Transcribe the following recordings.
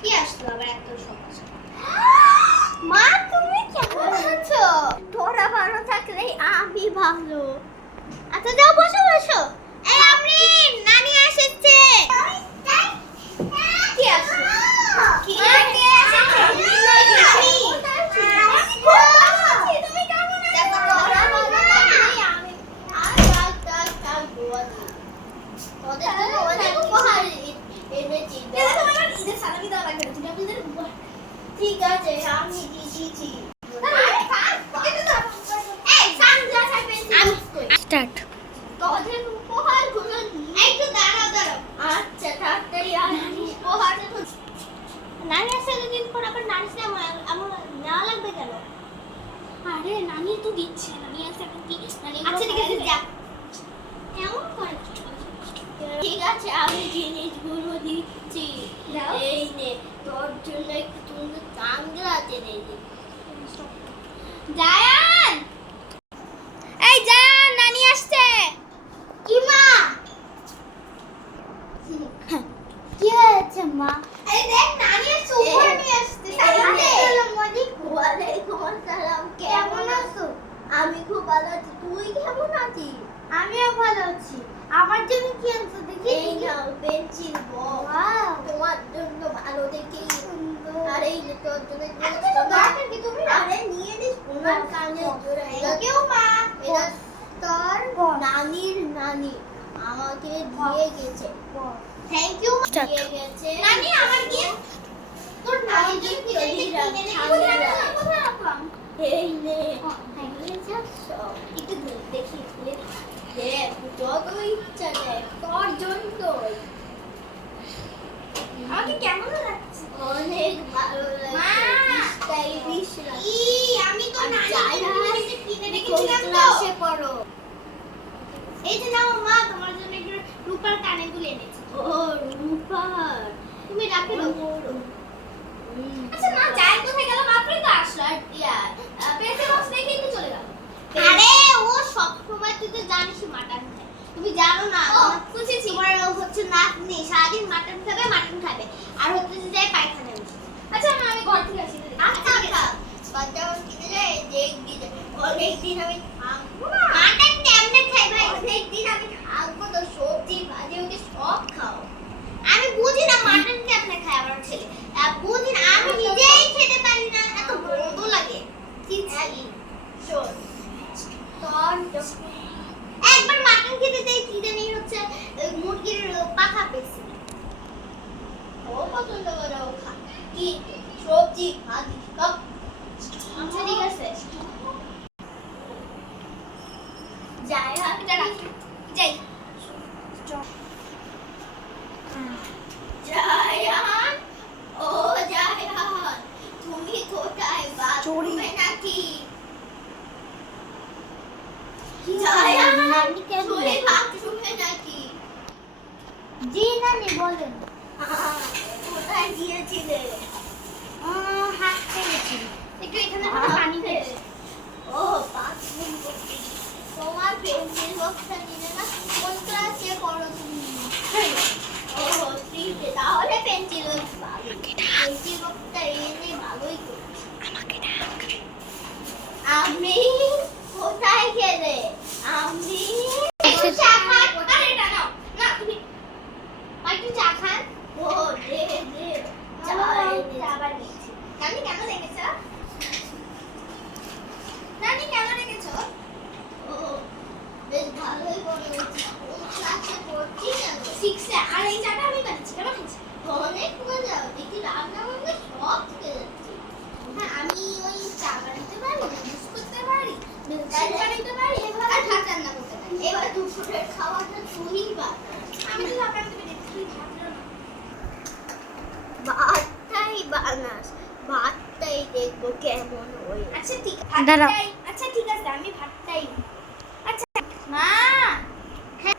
কি আসলো আবার এত সমস্যা? মা তুমি কেমন আছো? তোরা ভালো থাকলেই আমি ভালো। আচ্ছা যাও বসো বসো। এই আমরিন নানি এসেছে। কি আসলো? কি কে এসেছে? নানি। তুমি কেমন আছো? দেখো তোরা ভালো থাকলেই আমি কাল গোয়া দিই। তোদের জন্য অনেক উপহার এনেছি। ঈদের সালামি দেওয়া লাগবে না, তুমি আপনাদের উপহার। ঠিক আছে আমি দিয়েছি। স্টার্ট। তোদের উপহারগুলো একটু দাঁড়াও। আচ্ছা তাড়াতাড়ি উপহার নানি আসছে দুদিন পর আবার নানি আমার নেওয়া লাগবে কেন? আরে নানি তো দিচ্ছে, নানি আসছে এখন কি নানি। আচ্ছা ঠিক আছে যা। কেমন করে ঠিক আছে আমি জিনিসগুলো দিচ্ছি। এই নে তোর জন্য একটু তুমি চাংলা টেনে দি। জায়ান, এই জায়ান নানি আসছে। কি মা? কি হয়েছে মা? এই দেখ নানি আসছে, উপহার নিয়ে আসছে। ওয়ালাইকুম আসসালাম। কেমন আছো? আমি খুব ভালো আছি, তুই কেমন আছিস? আমিও ভালো আছি। আমার জন্য কি আনছো দেখি? এই নাও পেন্সিল বক্স। তোমার জন্য ভালো দেখেই সুন্দর। আরে এই যে তোর জন্য দরকার কি তুমি? আরে নিয়ে নিস ওনার কানে জোরে। কেউ মা এটা তোর নানির নানি আমাকে দিয়ে গেছে। থ্যাংক ইউ মা, দিয়ে গেছে। নানি আমার গিফট তোর নানির জন্য কি কিনে এনেছি? কোথায় রাখলাম? এই নে একটু দেখি খুলে দেখ যত ইচ্ছা দেখ তোর জন্যই। আমাকে কেমন লাগছে? অনেক ভালো লাগছে। আমি তো নানি কিনে রেখেছিলাম তো। ক্লাসে পড়ো। এই যে নাও মা তোমার জন্য একটু রূপার কানে দুল এনেছি। ও রূপার, তুমি রাখে দাও। আচ্ছা মা যাই কোথায় গেল? মাত্রই তো আসলো আর পেন্সিল বক্স রেখে তো চলে গেল। আরে ও সব সময় তুই তো জানিসই মাটন খায়। তুমি জানো না বুঝেছি তোমার হচ্ছে নাতনি সারাদিন মাটন খাবে আর হচ্ছে যে যায় পায়খানা বসে। আচ্ছা মা আমি ঘর থেকে আসি। আচ্ছা বাচ্চা কিনে যায় দেখবি অনেক দিন আমি থাকবো না। মাটন কেমনে খাই ভাই? অনেক দিন আমি থাকবো তো সবজি ভাজি ওকে সব খাও। আমি বুঝি না মাটন কেমনে খায় আমার ছেলে। বুঝি না, আমি নিজেই খেতে পারি না, এত গন্ধ লাগে। শোন তোর একবার মাটন খেতে যাই কি জানি হচ্ছে মুরগির পাখা পেয়েছি। ও পছন্দ করে ও খা কি সবজি ভাজি সব। আচ্ছা ঠিক আছে যাই হাতটা রাখি যাই। জায়ান, ও জায়ান তুমি কোথায়? বাথরুমে নাকি? জায়ান তুমি বাথরুমে নাকি? জি নানি বলেন। কোথায় গিয়েছিলে? হাঁটতে গেছি। একটু এখানে পানি পেয়েছি। ও বাথরুম করতে। তোমার পেন্সিল বক্সটা নিলে না? কোন ক্লাসে পড়ো তুমি? ও থ্রিতে। তাহলে পেন্সিল বক্সটা এনে ভালোই করেছি। আমাকে ডাক। আমি কোথায় গেলে? আমি চা খাই। আরে এটা নাও না তুমি একটু চা খান। ও দে চা আবার নিচ্ছি। নানি কেন রেখেছো? নানি কেন রেখেছো? ও বেশ ভালোই বলে হচ্ছে। ও ক্লাসে পড়ছি কেন? 6 এ। আর এই চাটা আমি বানাচ্ছি। কেমন হয়েছে? অনেক মজা। দেখি রান্না বান্না সব শিখে যাচ্ছি। হ্যাঁ আমি ওই চা বানাতে পারি, জুস করতে পারি, মিল্কশেক বানাতে পারি, আর ভাত রান্না করতে পারি। এবার দুপুরের খাওয়াটা তুই বানা। আমি তো ভাত রান্না করতে তুই ভাত রান্না। ভাতটাই বানাস, ভাতটাই দেখবো কেমন হয়। আচ্ছা ঠিক আছে। আচ্ছা ঠিক আছে আমি ভাতটাই। আচ্ছা মা হ্যাঁ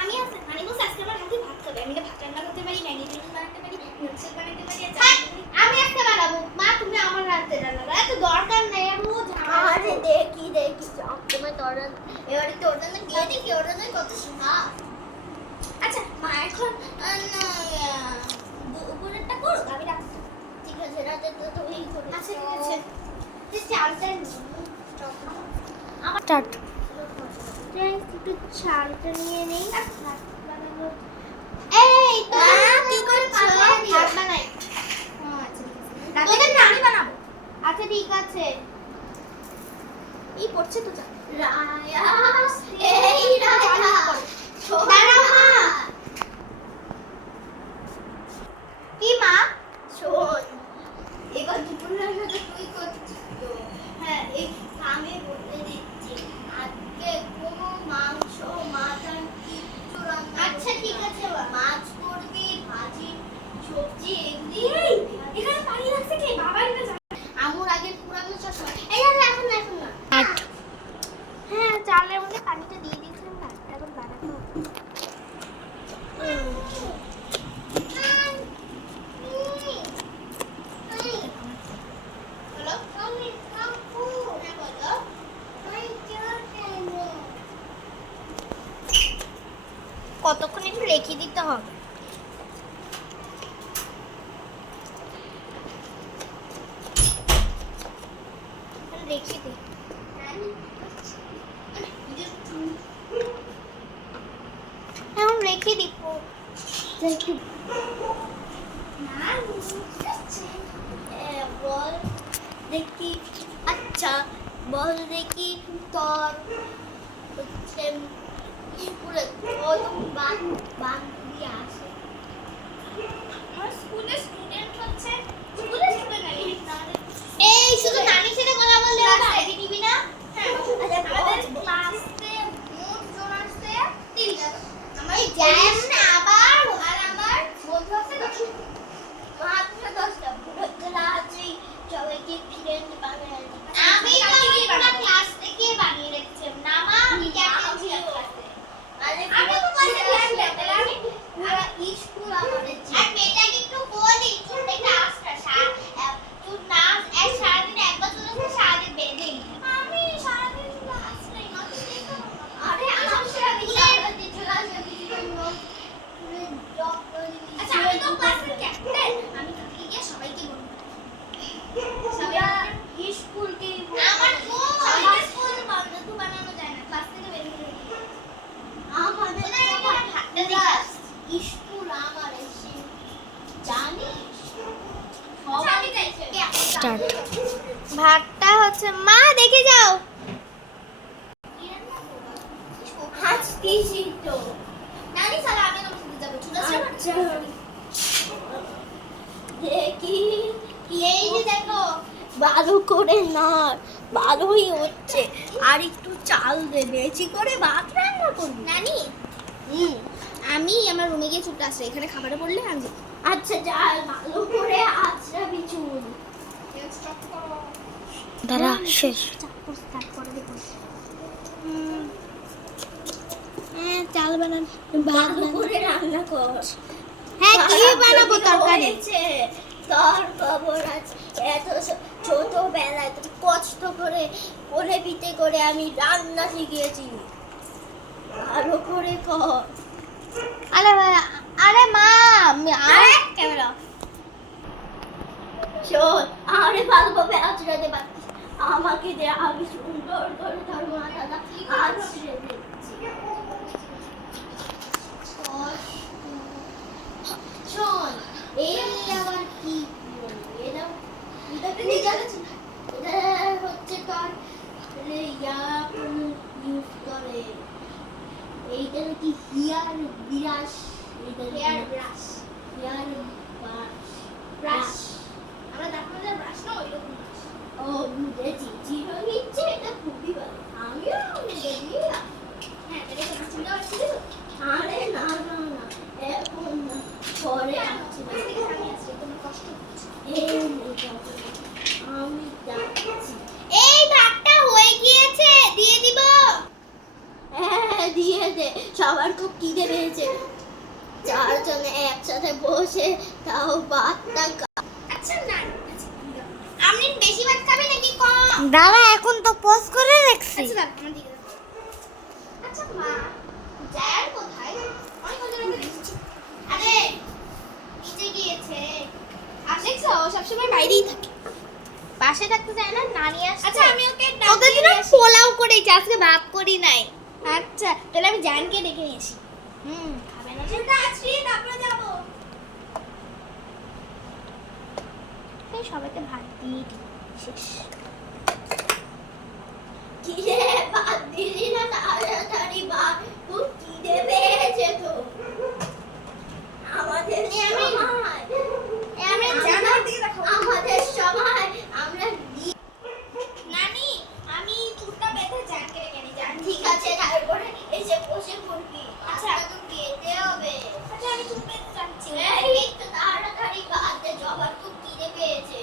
আমি আজকে মানে বলছি আজকে আমার হাতে ভাত খাবে। আমি ভাত রান্না করতে পারি, ম্যাগি বানাতে পারি, মিল্কশেক বানাতে পারি। আমি একটা বানাবো। মা তুমি আমার হাতে রান্না করো, এত দরকার নাই। আমি আরে দেখি সব সময় তোর এবারে তোর জন্য দিয়ে দেখি ওর জন্য কত শিখা। আচ্ছা মা এখন উপরেরটা করো আমি রাখছি। ঠিক আছে রাতে তো তুমি করো। আচ্ছা ঠিক আছে তুই চালটা আমার স্টার্ট একটু চালটা নিয়ে নেই। এই তো কি করছো? ভাত বানাই। আচ্ছা ঠিক আছে আমি বানাবো। আচ্ছা ঠিক আছে এই পড়ছে তো যা রায়া এই রায়া দাঁড়াও মা কি মা শোন এবার দুপুরের সাথে তুই করছিস তো হ্যাঁ এই আমি বলে দিচ্ছি আজকে কোনো মাংস মাটন কিচ্ছু রান্না আচ্ছা ঠিক আছে মাছ করবি ভাজি সবজি এমনি এখানে পানি রাখছে কে বাবা এটা আমুর আগে পুরানো চশমা এই এখন না হ্যাঁ চালের মধ্যে পানিটা দিয়ে দিয়েছিলাম না এখন বানাতে হবে কতক্ষণ একটু রেখে দিতে হবে রেখে দিই এখন রেখে দিব বল দেখি আচ্ছা বল দেখি তোর হচ্ছে স্কুলে কত বান্ধবী আছে আমার স্কুলে স্টুডেন্ট হচ্ছে স্কুলে স্টুডেন্ট এই শুধু নানি সাথে কথা বললে আইডি দিবি না হ্যাঁ আমাদের ক্লাসে মোট জন আছে 30 আমার যাই না আবার আর আমার বন্ধু আছে 10 মাত্র 10টা পুরো ক্লাসে সবাইকে ফ্রেন্ড বানিয়ে আমি তো পুরো ক্লাস থেকে বানিয়ে রেখেছিলাম না মা আমি ক্যাপ্টেন ছিল ক্লাসে আমি তো বলতে ক্লাস আমি পুরো স্কুল আমাদের আর মেয়েটাকে একটু বলি ছোট একটা আস্তা তুই নাচ এক সারাদিন একবার চলে সারাদিন বেঁধে আমি সারাদিন ক্লাস নেই আরে আমি সারাদিন চলে আসি আচ্ছা আমি তো ক্লাসের ক্যাপ্টেন আমি তো গিয়ে সবাইকে বলবো সবাই স্কুলকে আমার সবাই স্কুল বন্ধু বানানো যায় না ক্লাস থেকে বের করে দিই আমাদের সবাই হাতে ক্লাস স্কুল আমার এসে জানিস সবাই যাইছে স্টার্ট ভাতটা হচ্ছে মা দেখে যাও হাসতেছি তো নানি সালা আমি তোমার সাথে যাবো ছোট ছোট দেখি এই যে দেখো ভালো করে না ভালোই হচ্ছে আর একটু চাল দে বেশি করে ভাত রান্না করবি নানি আমি আমার রুমে গিয়ে চুপটা আসছে এখানে খাবারে পড়লে আমি আচ্ছা যাই ভালো করে আচ্ছা বিচুন দাঁড়া শেষ স্টার্ট করে দেখো চাল বানান ভালো করে রান্না কর হ্যাঁ কি বানাবো তরকারি তোর খবর আছে এত ছোটবেলায় তুমি কষ্ট করে কোলে পিঠে করে আমি রান্না শিখিয়েছি ভালো করে কর আরে মা আরে ক্যামেরা শোন আরে ভালোভাবে আচড়াতে পারছিস আমাকে দে আমি সুন্দর করে তোর মাথাটা আছড়ে দিচ্ছি শোন এই আবার কি এটা হচ্ছে তোর ইউজ করে এইটা কি হেয়ার ব্রাশ হেয়ার ব্রাশ আমরা দেখো যে ব্রাশ না ওই রকম ও বুঝেছি জিরো নিচ্ছে এটা খুবই ভালো আমিও বুঝেছি হ্যাঁ এটা তো চিন্তা করছি আরে না না না এখন না পরে আসছি আমি আসছি তোমার কষ্ট হচ্ছে আমি যাচ্ছি এই ভাতটা হয়ে গিয়েছে দিয়ে দিব হ্যাঁ দিয়ে দে সবার খুব খিদে পেয়েছে চারজনে একসাথে বসে তাও ভাতটা আচ্ছা না আপনি বেশি ভাত খাবেন নাকি কম দাদা এখন তো পোস্ট করে রাখছি আচ্ছা দাদা আমার দিকে আচ্ছা মা যায় কোথায় অনেক কথা রেখে দিচ্ছি আরে নিচে গিয়েছে সবসময় বাইরেই থাকে, পাশে থাকতে চায় না, না নিয়ে আসতে। আচ্ছা আমি ওকে ওদের জন্য পোলাও করেছি, আজকে ভাত করি নাই। আচ্ছা তাহলে আমি জানকে ডেকে নিয়ে আসি। খাবে না চুলটা আসি তারপরে যাবো। এই সবাইকে ভাত দিয়ে দিই, শেষ। কি রে ভাত দিলি না তাড়াতাড়ি ভাত, তুই কি দেবে যে তো আমাদের সময় আমি জানার দিকে দেখো, আমাদের সময় আমরা নানি আমি চুলটা বেঁধে জানকে রেখে নি। জান ঠিক আছে, তারপরে এসে বসে পড়বি। আচ্ছা তো খেতে হবে। আচ্ছা আমি চুল বেঁধে যাচ্ছি। এই তো তাড়াতাড়ি ভাত দে, জবার খুব খিদে পেয়েছে।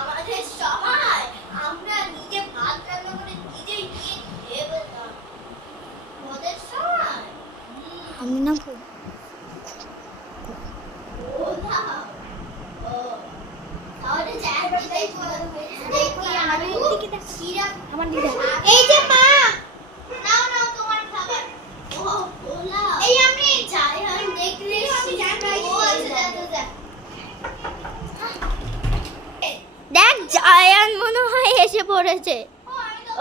আমাদের সময় আমরা নিজে ভাত রান্না করে নিজেই গিয়ে খেয়ে ফেলতাম। ওদের সময় আমি না তাহলে জানকে দেখো, দেখি আমি শিরা আমার দিকে এই যে মা, নাও নাও তোমার খাবার। ও পোলাও, এই আমি জায়ান দেখলে আমি জানাই। ও আচ্ছা যা দেখ, জায়ান মনে হয় এসে পড়েছে।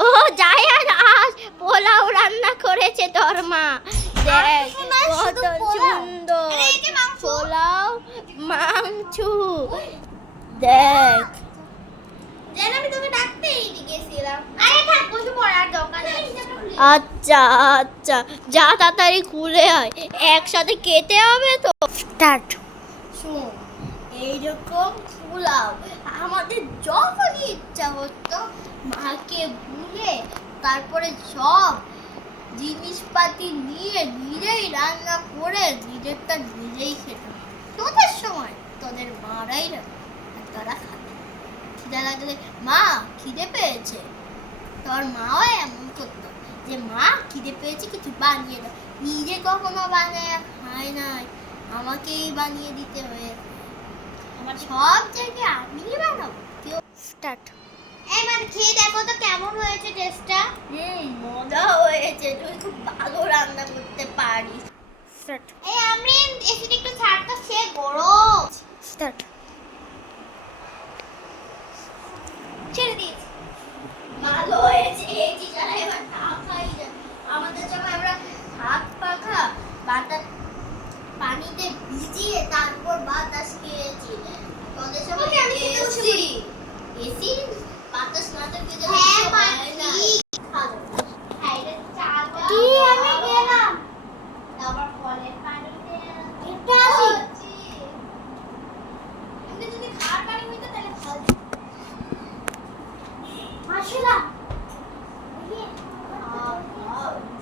ও জায়ান, আজ পোলাও রান্না করেছে তোর মা। দেখ কত সুন্দর পোলাও, মাংস। দেখ জান আমি তোকে ডাকতেই গেছিলাম। আরে থাক, বসে পড়ার দরকার নেই। আচ্ছা আচ্ছা, যা তাড়াতাড়ি খুলে আয়, একসাথে খেতে হবে তো। স্টার্ট। শোন, এইরকম পোলাও আমাদের যখনই ইচ্ছা হতো মাকে ভুলে তারপরে সব জিনিসপাতি নিয়ে নিজেই রান্না করে নিজেরটা নিজেই খেতাম। তোদের সময় তোদের মারাই রান্না আর তারা খাতো। খিদে লাগলে মা খিদে পেয়েছে, তোর মাও এমন করতো যে মা খিদে পেয়েছে কিছু বানিয়ে দাও। নিজে কখনো বানিয়ে খায় নাই, আমাকেই বানিয়ে দিতে হয়েছে। আমার সব জায়গায় আমি বানাবো। কেউ স্টার্ট। এই মানে খেয়ে দেখো তো কেমন হয়েছে টেস্টটা। মজা হয়েছে, তুই খুব ভালো রান্না করতে পারিস। স্টার্ট। এই আমি এসিড একটু ছাড়তো, সে গরম। স্টার্ট। ছেড়ে দিস। ভালো হয়েছে, এই চিজারা এবার না খাই না। আমাদের সময় আমরা হাত পাখা বাতাস পানিতে ভিজিয়ে তারপর বাতাস খেয়েছি। তোদের সময় এসি এসি বাতাস না থাকলে যে হয় না। খাবো খাইলে চাল কি আমি গেলাম, তারপর কলের পানিতে এটা আসি। এমনি যদি খাওয়ার পানি হইতো তাহলে ভালো। মাশাআল্লাহ,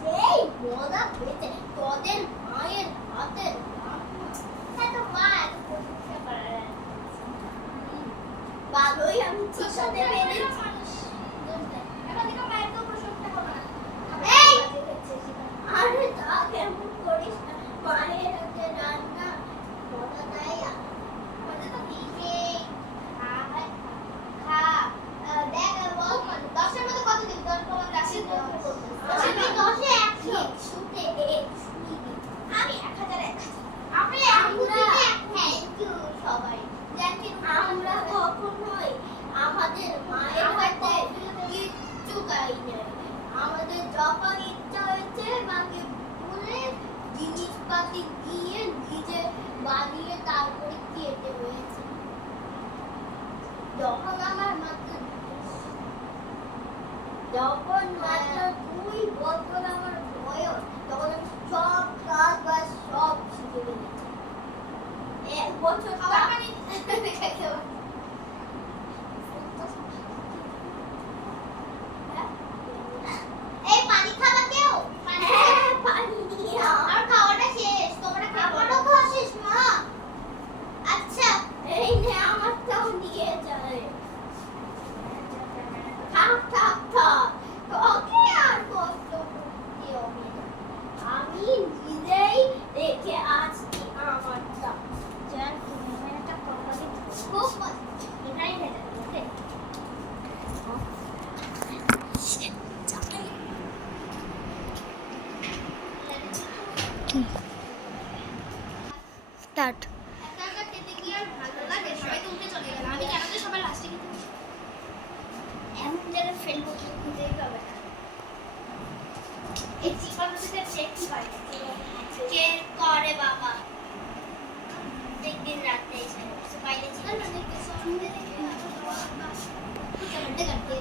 যেই মজা পেয়েছে তোদের মায়ের হাতের এত মা এত প্রশংসা করে। ভালোই আমি চিসাতে পেরেছি। এখন থেকে মায়ের তো প্রশংসা করো না। এই আরে তা কেমন করিস না, মায়ের হাতে রান্না মজা তাই মজা তো দিবে। খা দেখ বল 10-এর মধ্যে কত দিন? 10 কমা 10-এর মধ্যে আমি 10-এ 100-তে 100 আমি 1000 আমি আমরা থ্যাংক ইউ সবাই। দেখেন আমরা কখনোই আমাদের মায়ের হাতে কিচ্ছু খাই না। আমাদের যখন ইচ্ছা হয়েছে মাকে বলে জিনিসপাতি দিয়ে নিজে বানিয়ে তারপরে খেতে হয়েছে। যখন আমার মাত্র 2 বছর আমার বয়স, তখন আমি সব কাজ বাজ সব শিখে ফেলেছি। 1 বছর এই পানি খাবা কেউ? পানি নিয়ে আর খাওয়াটা শেষ, তোমরা খাবারও খাওয়া শেষ মা? আচ্ছা এই নে আমারটাও নিয়ে যায়। থাক থাক থাক, তোকে আর কষ্ট করতে হবে না, আমি নিজেই রেখে আসছি আমারটা। জান, তুমি একটা কথা খুব জায়গায় ফেলবো খুঁজেই পাবে না। এই চিপানো থেকে চেক কি পাই কে করে বাবা একদিন রাতে এসে বাইরে ছিল না দেখতে সন্ধ্যে থেকে ঘন্টে ঘন্টে